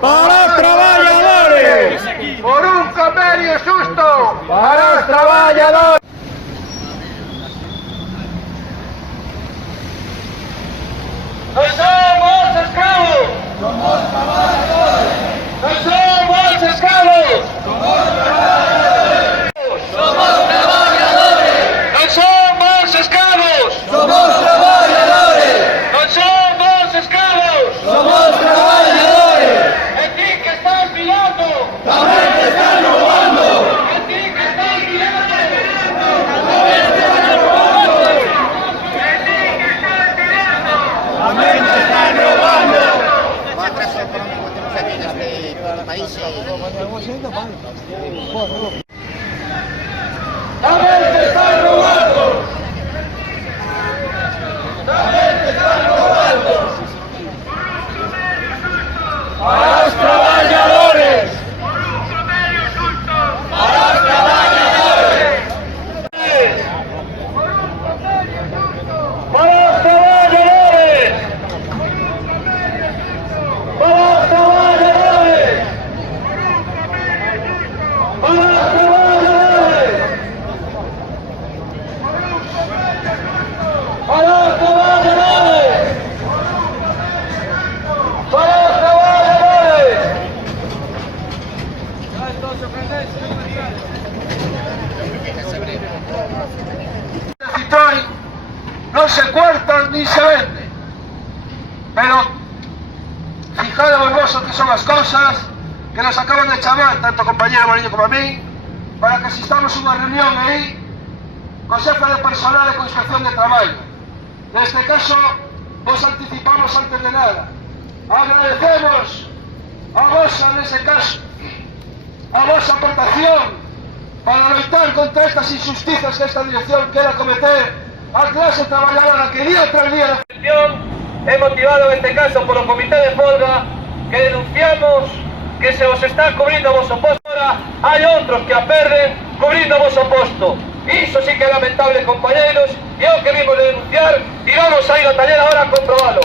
para los trabajadores, por un convenio justo para los trabajadores. No somos esclavos, Somos trabajadores. no somos esclavos, Somos trabajadores. Somos trabajadores. no somos esclavos, Somos trabajadores. no somos esclavos. Somos trabajadores. A ti que estás mirando, También te están robando. a ti que estás mirando, También te están robando. También te están robando. O atraso económico que tenemos aquí en este país. También te están robando. También te están robando. Para los trabajadores. Para los trabajadores. para los trabajadores, para los trabajadores, para los trabajadores, para los trabajadores, para los trabajadores. Citroën no se cortan ni se venden, pero fijaros vosotros que son las cosas que nos acaban de llamar, tanto compañero Mariño como a mí, para que asistamos a una reunión ahí con jefe de personal e con inspección de traballo. Neste caso, vos anticipamos antes de nada. Agradecemos a vosa, nese caso, a vosa aportación para loitar contra estas injusticias que esta dirección quera cometer a clase traballadora que día tras día... La gestión é motivado en este caso por o comité de folga que denunciamos que se os está cubrindo o vosso posto. Ahora hai outros que a perden cubrindo o vosso posto. Iso sí que é lamentable, compañeros, e é o que vimos de denunciar. Tiramos aí na tallera ahora a comprobalo.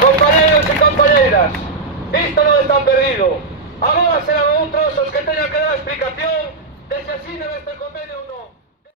Compañeros e compañeiras, isto non está perdido. Agora serán outros os que teñan que dar explicación de se así debe este